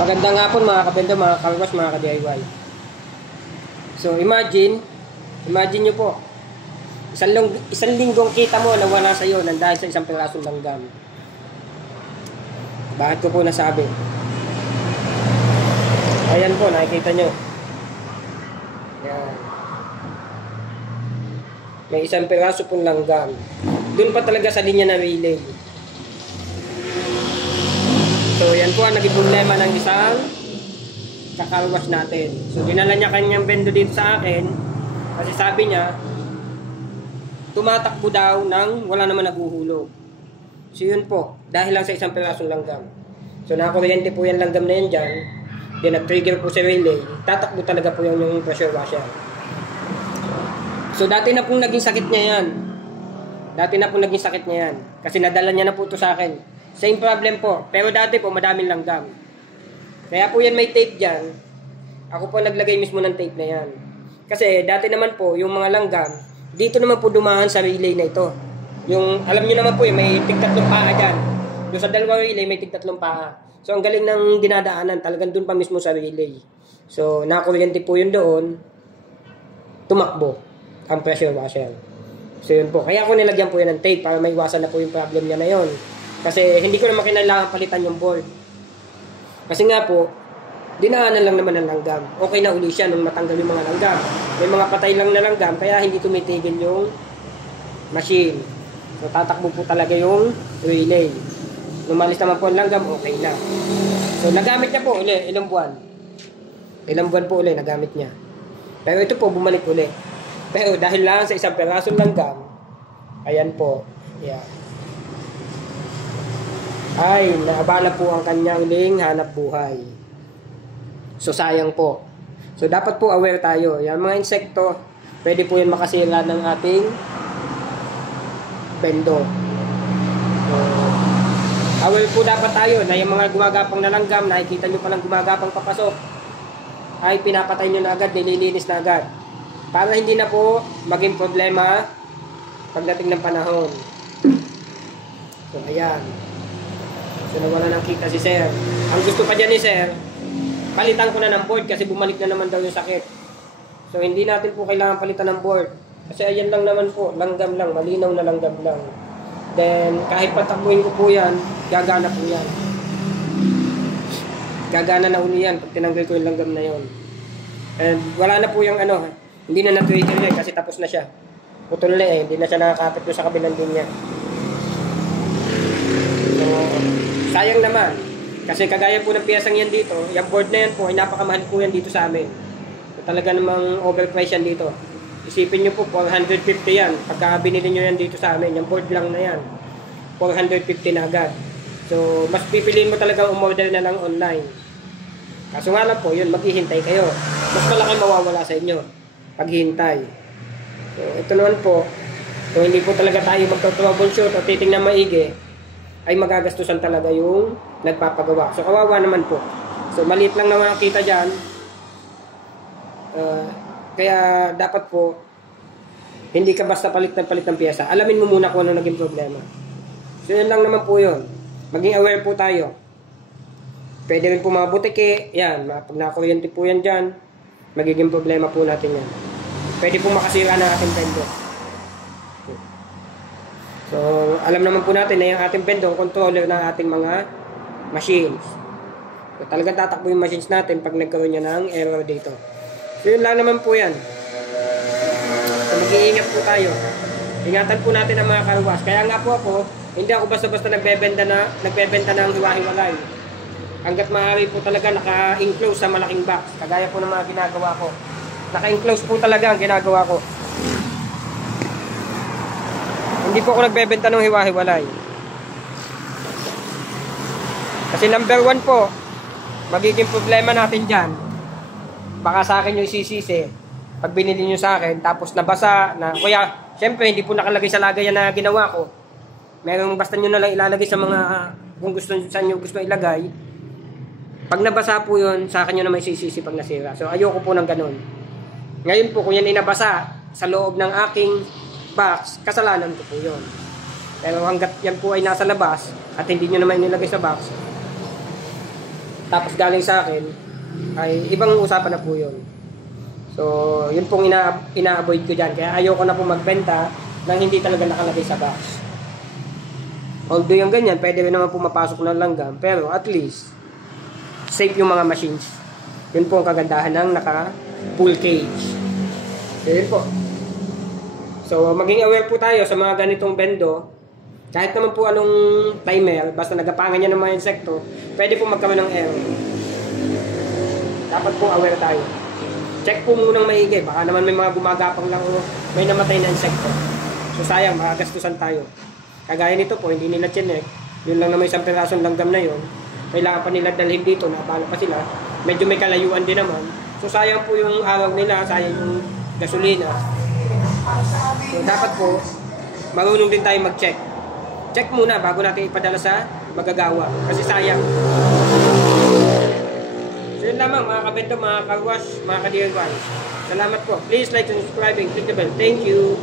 Magandang hapon mga kabendo, mga kalwas, mga ka-DIY. So imagine nyo po, isang linggong kita mo na wala sa'yo nang dahil sa isang pirasong langgam. Bakit ko po nasabi? Ayan po, nakikita nyo. Ayan. May isang piraso pong langgam. Doon pa talaga sa linya na relay. So, yan po ang naging problema ng isang kakalwas natin. So, dinala niya kanyang bendo dito sa akin kasi sabi niya, tumatakbo daw nang wala naman naguhulog. So, yun po. Dahil lang sa isang pirasong langgam. So, nakakuryente po yung langgam na yan dyan. Then, nag-trigger po sa relay. Tatakbo talaga po yung pressure washer. So, dati na pong naging sakit niya yan. Kasi nadala niya na po ito sa akin. Same problem po. Pero dati po, madaming langgam. Kaya po yan may tape dyan. Ako po naglagay mismo ng tape na yan. Kasi dati naman po, yung mga langgam, dito naman po dumaan sa relay na ito. Yung, alam nyo naman po, may tig-tatlong paa dyan. Doon sa dalawang relay, may tig-tatlong paa. So, ang galing ng dinadaanan. Talagang doon pa mismo sa relay. So, nakakuryente po yun doon. Tumakbo ang pressure washer. So, yun po. Kaya ako nilagyan po yan ng tape para maiwasan na po yung problem niya na yun. Kasi hindi ko naman kailangan palitan yung board. Kasi nga po, dinaanan lang naman ng langgam. Okay na uli siya nung matanggal yung mga langgam. May mga patay lang na langgam, kaya hindi tumitigil yung machine. So, tatakbo po talaga yung relay. Lumalis naman po ang langgam, okay na. So, nagamit niya po uli, ilang buwan. Ilang buwan po uli, nagamit niya. Pero ito po, bumalik uli. Pero dahil lang sa isang perasong langgam, ayan po, yeah. Ay, naabala po ang kanyang uling hanap buhay. So, sayang po. So, dapat po aware tayo. Yan, mga insekto, pwede po yan makasira ng ating bendo. So, aware po dapat tayo na yung mga gumagapang na langgam, nakikita nyo palang gumagapang papasok, ay pinapatay nyo na agad, nililinis na agad. Para hindi na po maging problema pagdating ng panahon. So, ayan. So, nawala ng kita si Sir. Ang gusto pa dyan ni Sir, palitan ko na ng board kasi bumalik na naman daw yung sakit. So, hindi natin po kailangan palitan ng board. Kasi ayan lang naman po, langgam lang, malinaw na langgam lang. Then, kahit patakbuhin ko po yan, gagana po yan. Gagana na uli yan pag tinanggal ko yung langgam na yon. And wala na po yung ano, hindi na na-trigger na kasi tapos na siya. Putol na hindi na siya nakakapit doon sa kabilang linya. So, sayang naman. Kasi kagaya po ng piyesang yan dito, yung board na yan po, ay napakamahal po yan dito sa amin. So, talaga namang overprice yan dito. Isipin nyo po, 450 yan. Pagka binili nyo yan dito sa amin, yung board lang na yan, 450 na agad. So, mas pipiliin mo talaga umorder na lang online. Kaso nga lang po, yun, maghihintay kayo. Mas malaki mawawala sa inyo paghihintay. So, ito naman po, kung hindi po talaga tayo magto-troubleshoot o titingnan maigi, ay magagastusan talaga yung nagpapagawa. So, kawawa naman po. So, maliit lang naman ang kita dyan. Kaya, dapat po, hindi ka basta palit ng piyesa. Alamin mo muna kung ano naging problema. So, yun lang naman po yun. Maging aware po tayo. Pwede rin po mga butike. Yan, pag nakakuryente po yan dyan, magiging problema po natin yan. Pwede po makasira ng ating bendo. So, alam naman po natin na yung ating bendo, controller ng ating mga machines. So, talagang tatakbo yung machines natin pag nagkaroon niya ng error dito. So, yun lang naman po yan. So, mag-iingat po tayo. Ingatan po natin ang mga karwas. Kaya nga po ako, hindi ako basta-basta nagbebenta ng hiwa-hiwalay. Hanggat maaari po talaga naka-enclose sa malaking box. Kagaya po ng mga ginagawa ko. Naka-enclose po talaga ang ginagawa ko. Hindi po ako nagbebenta ng hiwa-hiwalay. Kasi number 1 po, magiging problema natin dyan. Baka sa akin yung isisisi. Pag binili nyo sa akin, tapos nabasa na, kuya, syempre hindi po nakalagay sa lagayan na ginawa ko. Merong basta nyo na lang ilalagay sa mga, kung gusto nyo gusto ilagay. Pag nabasa po yun, sa akin yun na may sisisi pag nasira. So, ayoko po ng ganun. Ngayon po, kung yan ay nabasa sa loob ng aking box, kasalanan ko po yun. Pero hanggat yan po ay nasa labas, at hindi nyo naman nilagay sa box, tapos galing sa akin, ay ibang usapan na po yun. So, yun pong ina-avoid ko dyan. Kaya ayoko na po magbenta nang hindi talaga nakalagay sa box. Although yung ganyan, pwede rin naman po mapasok ng langgam. Pero at least, safe yung mga machines. Yun po ang kagandahan ng naka-full cage. So, yun po. So, maging aware po tayo sa mga ganitong bendo. Kahit naman po anong timer, basta nagapangan niya ng mga insekto, pwede po magkaroon ng error. Dapat po aware tayo. Check po munang maigi. Baka naman may mga gumagapang lang o may namatay na insekto. So sayang, makagastusan tayo. Kagaya nito po, hindi nila chinek. Yun lang naman isang pirasong langgam na yun. Kailangan pa nila dalhin dito, nakapala pa sila. Medyo may kalayuan din naman. So sayang po yung araw nila, sayang yung gasolina. So dapat po, marunong din tayo mag-check. Check muna bago natin ipadala sa magagawa. Kasi sayang. So yun lamang mga kabento, mga karwash, mga ka-DIY. Salamat po. Please like and subscribe and click the bell. Thank you.